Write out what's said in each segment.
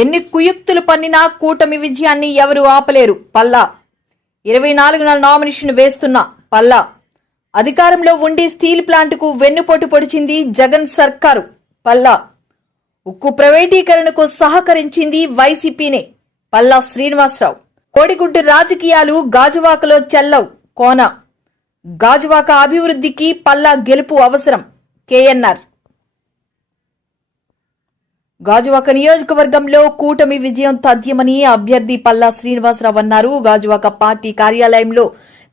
ఎన్ని కుయుక్తులు పన్నినా కూటమి విజయాన్ని ఎవరూ ఆపలేరు. పల్లా 24న నామినేషన్ వేస్తున్న పల్లా అధికారంలో ఉండి స్టీల్ ప్లాంట్కు వెన్నుపోటు పొడిచింది జగన్ సర్కారు. పల్లా ఉక్కు ప్రైవేటీకరణకు సహకరించింది వైసీపీనే. పల్లా శ్రీనివాసరావు కోడిగుడ్డు రాజకీయాలు గాజువాకలో చెల్లవు. కోన గాజువాక అభివృద్ధికి పల్లా గెలుపు అవసరం. కేఎన్ఆర్ గాజువాక నియోజకవర్గంలో కూటమి విజయం తథ్యమని అభ్యర్థి పల్లా శ్రీనివాసరావు అన్నారు. గాజువాక పార్టీ కార్యాలయంలో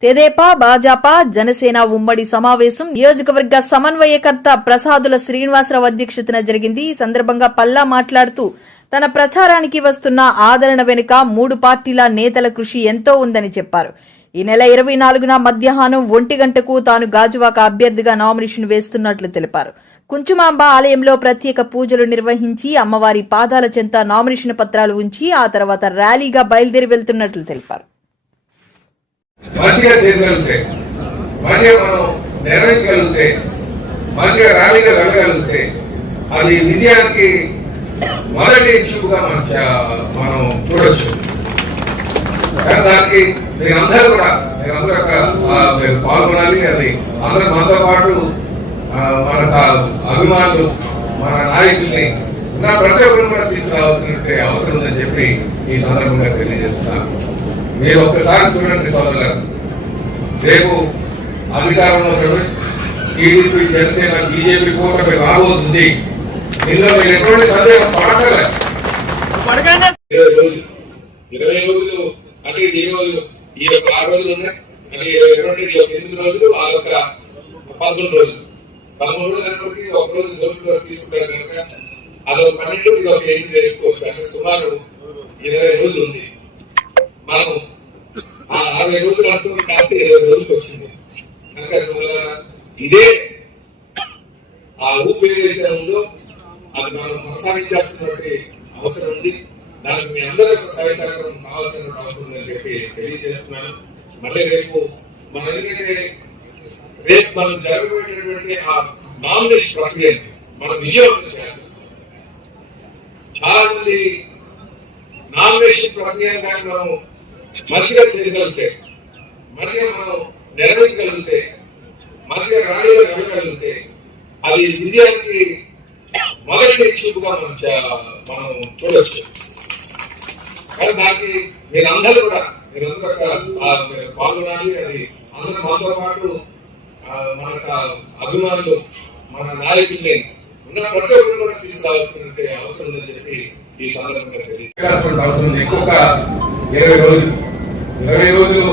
తెదేపా, భాజపా, జనసేన ఉమ్మడి సమావేశం నియోజకవర్గ సమన్వయకర్త ప్రసాదుల శ్రీనివాసరావు అధ్యక్షతన జరిగింది. ఈ సందర్భంగా పల్లా మాట్లాడుతూ తన ప్రచారానికి వస్తున్న ఆదరణ వెనుక 3 పార్టీల నేతల కృషి ఎంతో ఉందని చెప్పారు. ఈ నెల 24న మధ్యాహ్నం 1 గంటకు తాను గాజువాక అభ్యర్థిగా నామినేషన్ వేస్తున్నట్లు తెలిపారు. కుంచుమాంబ ఆలయంలో ప్రత్యేక పూజలు నిర్వహించి అమ్మవారి పాదాల చెంత నామినేషన్ పత్రాలు ఉంచి ఆ తర్వాత ర్యాలీగా బయలుదేరి వెళ్తున్నట్లు తెలిపారు. మంచిగా చేయగలిగితే, మంచిగా మనం నిర్వహించగలిగితే, మంచిగా ర్యాలీగా వెళ్ళగలిగితే అది విజయానికి మొదటి చూపుగా మనం చూడొచ్చు. కానీ దానికి మీరందరూ పాల్గొనాలి. అది అందరూ మనతో పాటు మన అభిమానులు, మన నాయకుల్ని ప్రతి ఒక్కరు కూడా తీసుకురావాల్సినట్టు అవసరం ఉందని చెప్పి ఈ సందర్భంగా తెలియజేస్తున్నాను. మీరు ఒక్కసారి చూడండి సోదరులు, రేపు అధికారంలో టీడీపీ, జనసేన, బీజేపీ కూటమి రాబోతుంది. ఇందులో మీరు ఎటువంటి సందేహం పడకలేదు. 20 రోజులు అంటే ఈ రోజులు ఈ యొక్క 6 రోజులు ఉన్నాయి. అంటే 8 రోజులు ఆ యొక్క 11 రోజులు 13 రోజులు అన్నప్పటికీ ఒక రోజు గవర్నమెంట్ తీసుకుంటారు కనుక అదొక 12, ఇది ఒక 8 వేసుకోవచ్చు. అంటే సుమారు 20 రోజులు ఉంది. మనం ఆ 60 రోజులు అంటూ కాస్త 20 రోజులకు వచ్చింది కనుక ఇదే ఆ ఊపు ఏదైతే ఉందో అది మనం కొనసాగించాల్సినటువంటి అవసరం ఉంది. దానికి మీ అందరూ సహాయ సహకారం కావాల్సిన అవసరం ఉందని చెప్పి తెలియజేస్తున్నాను. మళ్ళీ రేపు మన ఎందుకంటే రేపు మనం జరగబోయేటటువంటి ఆ నామినేషన్ ప్రక్రియ మనం విజయవంతం చేయాలి. చాలా మంది నామినేషన్ ప్రక్రియను కానీ మనం మంచిగా చేయగలిగితే, మంచిగా మనం నిర్వహించగలిగితే, మంచిగా ర్యాలీగా వెళ్ళగలిగితే అది విజయానికి మొదటి చూపుగా మనం చూడొచ్చు. కానీ దానికి మీరందరూ పాల్గొనాలి. అది అందరూ మనతో పాటు మన అభిమానులు, మన నాయకుల్ని ప్రతి ఒక్కరు కూడా తీసుకురావాల్సినట్టు అవసరం ఉందని చెప్పి ఈ సందర్భంగా తెలియజేయాల్సిన అవసరం. ఎక్కువ 20 రోజులు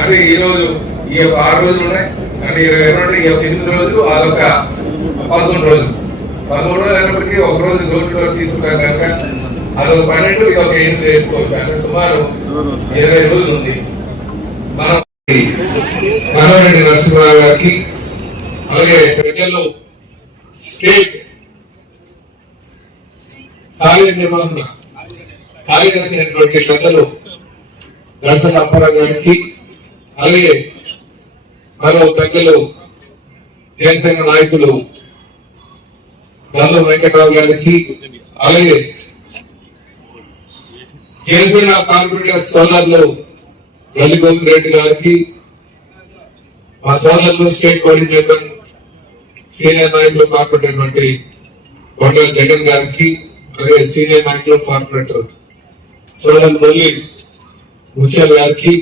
అంటే ఈ రోజు ఈ యొక్క 6 రోజులు ఉన్నాయి. అంటే 8 రోజులు అదొక 11 రోజులు 13 రోజులు అయినప్పటికీ ఒక రోజు గవర్నమెంట్ తీసుకుంటారు కనుక అదొక 12, ఇది ఒక 8 వేసుకోవచ్చు. అంటే సుమారు 20 రోజులు ఉంది. మనం మనోరెడ్డి నరసింహరావు గారికి, అలాగే ప్రజల్లో స్టేట్ కార్యనిర్వహణ కార్యదర్శి అయినటువంటి పెద్దలు దర్శన అప్పారావు గారికి, అలాగే మరో పెద్దలు జనసేన నాయకులు గంధం వెంకటరావు గారికి, అలాగే జనసేన కార్పొరేటర్ సోదరులు గల్లిగోవింద్ రెడ్డి గారికి, మా సోదరులు స్టేట్ కోఆర్డినేటర్ సీనియర్ నాయకులు కార్పొరేటర్ కొండ జగన్ గారికి, అలాగే సీనియర్ నాయకులు కార్పొరేటర్ సోదరులు మల్లి ముత్యాల గారికి,